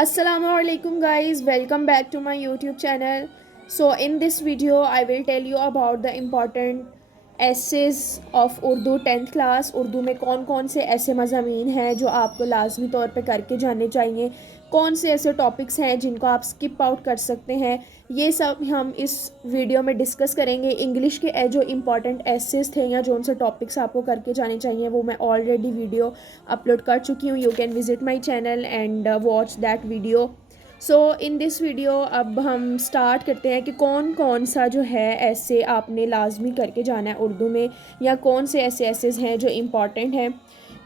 Assalamualaikum guys, welcome back to my YouTube channel. So in this video I will tell you about the important essays of Urdu 10th class. Urdu में कौन कौन से ऐसे मज़ामीन हैं जो आपको लाजमी तौर पे करके जाने चाहिए, कौन से ऐसे टॉपिक्स हैं जिनको आप स्किप आउट कर सकते हैं, ये सब हम इस वीडियो में डिस्कस करेंगे। इंग्लिश के जो इम्पॉर्टेंट एसेस थे या जो उनसे टॉपिक्स आपको करके जाने चाहिए वो मैं ऑलरेडी वीडियो अपलोड कर चुकी हूँ। You can visit my channel and watch that video. So in this video अब हम स्टार्ट करते हैं कि कौन कौन सा जो है ऐसे आपने लाजमी करके जाना है उर्दू में, या कौन से ऐसे ऐसेस हैं जो इम्पॉर्टेंट हैं।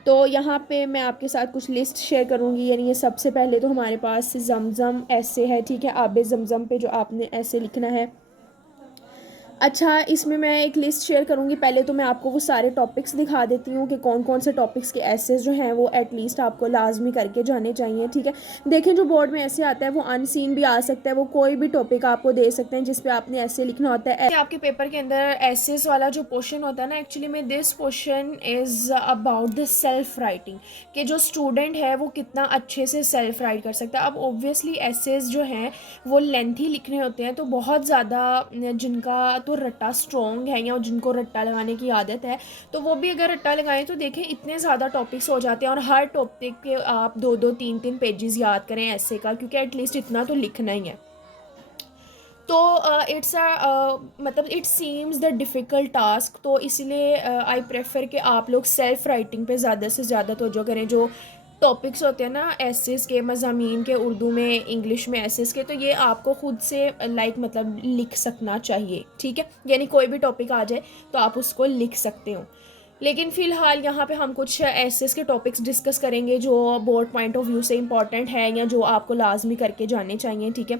तो यहाँ पे मैं आपके साथ कुछ लिस्ट शेयर करूँगी। यानी ये सबसे पहले तो हमारे पास जमज़म ऐसे है, ठीक है, आब जमज़म पे जो आपने ऐसे लिखना है। अच्छा, इसमें मैं एक लिस्ट शेयर करूँगी। पहले तो मैं आपको वो सारे टॉपिक्स दिखा देती हूँ कि कौन कौन से टॉपिक्स के एसेस जो हैं वो एटलीस्ट आपको लाजमी करके जाने चाहिए, ठीक है। देखें, जो बोर्ड में ऐसे आता है वो अनसीन भी आ सकता है, वो कोई भी टॉपिक आपको दे सकते हैं जिस पे आपने ऐसे लिखना होता है। आपके पेपर के अंदर एसेस वाला जो पोर्शन होता है ना, एक्चुअली में this portion is about the self writing, कि जो स्टूडेंट है वो कितना अच्छे से सेल्फ राइट कर सकता है। अब ऑब्वियसली एसेस जो हैं वो लेंथी लिखने होते हैं, तो बहुत ज़्यादा जिनका तो रट्टा स्ट्रॉन्ग है या जिनको रट्टा लगाने की आदत है, तो वो भी अगर रट्टा लगाएं तो देखें इतने ज़्यादा टॉपिक्स हो जाते हैं और हर टॉपिक के आप दो दो तीन तीन पेजेस याद करें ऐसे का, क्योंकि एटलीस्ट इतना तो लिखना ही है। तो इट्स मतलब it seems the difficult task, तो इसलिए आई प्रेफर कि आप लोग सेल्फ़ राइटिंग पे ज़्यादा से ज़्यादा तवज्जो करें। जो टॉपिक्स होते हैं ना एसेस के, मज़ामीन के, उर्दू में इंग्लिश में एसेस के, तो ये आपको ख़ुद से मतलब लिख सकना चाहिए, ठीक है। यानी कोई भी टॉपिक आ जाए तो आप उसको लिख सकते हो। लेकिन फ़िलहाल यहाँ पे हम कुछ एसेस के टॉपिक्स डिस्कस करेंगे जो बोर्ड पॉइंट ऑफ व्यू से इंपॉर्टेंट है या जो आपको लाजमी करके जाने चाहिए, ठीक है।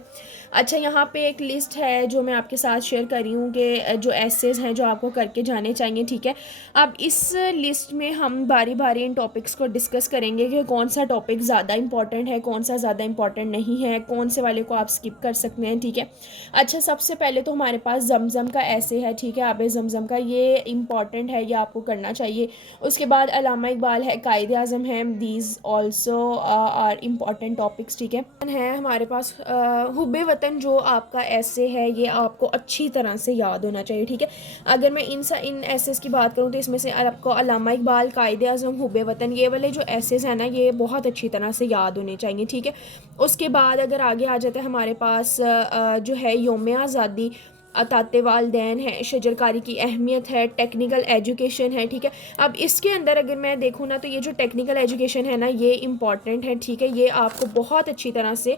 अच्छा, यहाँ पे एक लिस्ट है जो मैं आपके साथ शेयर कर रही हूँ कि जो एसेस हैं जो आपको करके जाने चाहिए, ठीक है। अब इस लिस्ट में हम बारी बारी इन टॉपिक्स को डिस्कस करेंगे कि कौन सा टॉपिक ज़्यादा इंपॉर्टेंट है, कौन सा ज़्यादा इंपॉर्टेंट नहीं है, कौन से वाले को आप स्किप कर सकते हैं, ठीक है। अच्छा, सबसे पहले तो हमारे पास जमज़म का ऐसे है, ठीक है, आब जमज़म का, ये इंपॉर्टेंट है, ये आपको करना चाहिए। उसके बाद अल्लामा इकबाल है, कायदे आज़म है, these also are important topics, ठीक है हमारे पास हुब्बे वतन जो आपका ऐसे है ये आपको अच्छी तरह से याद होना चाहिए, ठीक है। अगर मैं इन ऐसेस की बात करूँ तो इसमें से आपको अल्लामा इकबाल, कायदे आज़म, हुब्बे वतन, ये वाले जो ऐसेस हैं ना ये बहुत अच्छी तरह से याद होने चाहिए, ठीक है। उसके बाद अगर आगे आ जाते हैं हमारे पास जो है यौम आज़ादी, अताते वालदैन है, शजरकारी की अहमियत है, टेक्निकल एजुकेशन है, ठीक है। अब इसके अंदर अगर मैं देखूँ ना तो ये जो टेक्निकल एजुकेशन है ना ये इम्पॉर्टेंट है, ठीक है। ये आपको बहुत अच्छी तरह से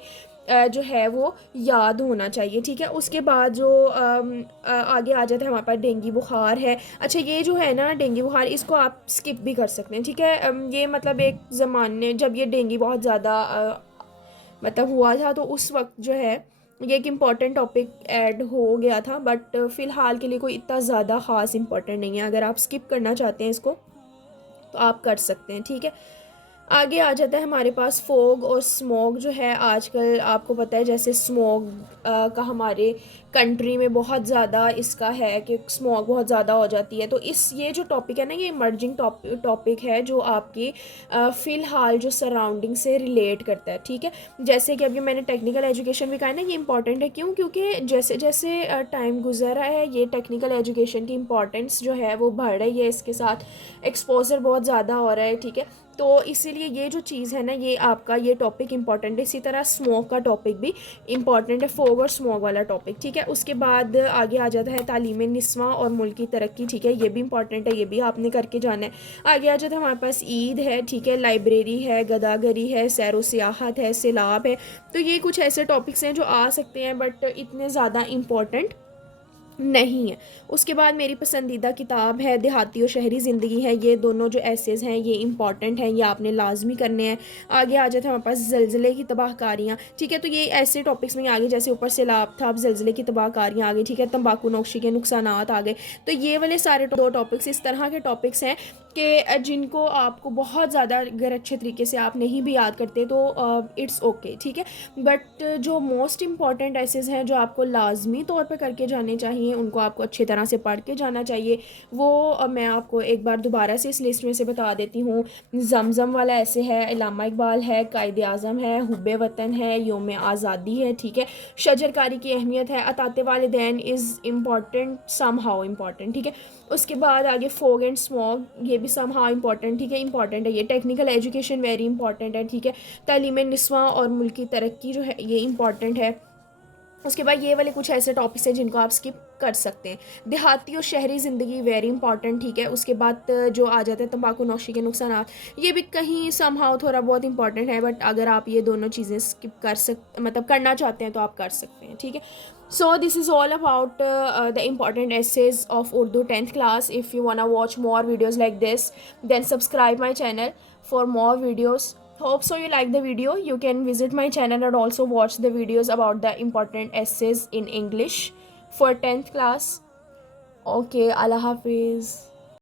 जो है वो याद होना चाहिए, ठीक है। उसके बाद जो आगे आ जाता है हमारे पास डेंगू बुखार है। अच्छा, ये जो है ना डेंगू बुखार, इसको आप स्किप भी कर सकते हैं, ठीक है। ये मतलब एक ज़माने जब ये डेंगू बहुत ज़्यादा मतलब हुआ था तो उस वक्त जो है ये एक इम्पॉर्टेंट टॉपिक ऐड हो गया था, बट फ़िलहाल के लिए कोई इतना ज़्यादा ख़ास इम्पॉर्टेंट नहीं है। अगर आप स्किप करना चाहते हैं इसको तो आप कर सकते हैं, ठीक है। आगे आ जाता है हमारे पास फोग और स्मॉग जो है। आजकल आपको पता है जैसे स्मॉग का हमारे कंट्री में बहुत ज़्यादा इसका है कि स्मॉग बहुत ज़्यादा हो जाती है, तो ये जो टॉपिक है ना ये इमर्जिंग टॉपिक है जो आपकी फ़िलहाल जो सराउंडिंग से रिलेट करता है, ठीक है। जैसे कि अभी मैंने टेक्निकल एजुकेशन भी कहा है ना, ये इंपॉर्टेंट है, क्यों? क्योंकि जैसे जैसे टाइम गुजर रहा है ये टेक्निकल एजुकेशन की इंपॉर्टेंस जो है वो बढ़ रही है, इसके साथ एक्सपोजर बहुत ज़्यादा हो रहा है, ठीक है। तो इसीलिए ये जो चीज़ है ना ये आपका ये टॉपिक इंपॉर्टेंट है। इसी तरह स्मोक का टॉपिक भी इंपॉर्टेंट है, फोग और स्मोक वाला टॉपिक, ठीक है। उसके बाद आगे आ जाता है तालीम निस्वा और मुल्क की तरक्की, ठीक है, ये भी इंपॉर्टेंट है, ये भी आपने करके जाना है। आगे आ जाता है हमारे पास ईद है, ठीक है, लाइब्रेरी है, गदागरी है, सैर व सियाहत है, सैलाब है। तो ये कुछ ऐसे टॉपिक्स हैं जो आ सकते हैं बट इतने ज़्यादा इंपॉर्टेंट नहीं है। उसके बाद मेरी पसंदीदा किताब है देहाती और शहरी ज़िंदगी है। ये दोनों जो एसेस हैं ये इंपॉर्टेंट हैं, ये आपने लाजमी करने हैं। आगे आ जाते हैं हमारे पास ज़लज़ले की तबाहकारियाँ, ठीक है। तो ये ऐसे टॉपिक्स में आगे, जैसे ऊपर सैलाब था, अब ज़लज़ले की तबाहकारियाँ आ गई, ठीक है, तंबाकू नोशी के नुकसानात आ गए। तो ये वाले सारे दो टॉपिक्स इस तरह के टॉपिक्स हैं कि जिनको आपको बहुत ज़्यादा अगर अच्छे तरीके से आप नहीं भी याद करते तो इट्स ओके, ठीक है। बट जो मोस्ट इम्पॉर्टेंट एसेस हैं जो आपको लाजमी तौर पर करके जाने चाहिए चाहिए, उनको आपको अच्छी तरह से पढ़ के जाना चाहिए। वो मैं आपको एक बार दोबारा से इस लिस्ट में से बता देती हूँ। जमज़म वाला ऐसे है, इलामा इकबाल है, कायद आज़म है, हुब्बे वतन है, योम आज़ादी है, ठीक है। शजरकारी की अहमियत है, अतात वालिदैन is important, somehow important, ठीक है। उसके बाद आगे फोग एंड स्मॉग, ये भी सम हाउ इम्पॉर्टेंट, ठीक है, इंपॉर्टेंट है ये। टेक्निकल एजुकेशन वेरी इंपॉर्टेंट है, ठीक है। तालीम निस्वां और मुल्की तरक्की जो है ये इंपॉर्टेंट है। उसके बाद ये वाले कुछ ऐसे टॉपिक्स हैं जिनको आप स्किप कर सकते हैं। देहाती और शहरी ज़िंदगी वेरी इंपॉर्टेंट, ठीक है। उसके बाद जो आ जाता है तंबाकू नौशी के नुकसान, ये भी कहीं समहाउ थोड़ा बहुत इंपॉर्टेंट है, बट अगर आप ये दोनों चीज़ें स्किप कर मतलब करना चाहते हैं तो आप कर सकते हैं, ठीक है। So this is all about the important essays of Urdu 10th class. If you wanna watch more videos like this, then subscribe my channel for more videos. Hope so you like the video. You can visit my channel and also watch the videos about the important essays in English for 10th class. Okay, Allah Hafiz.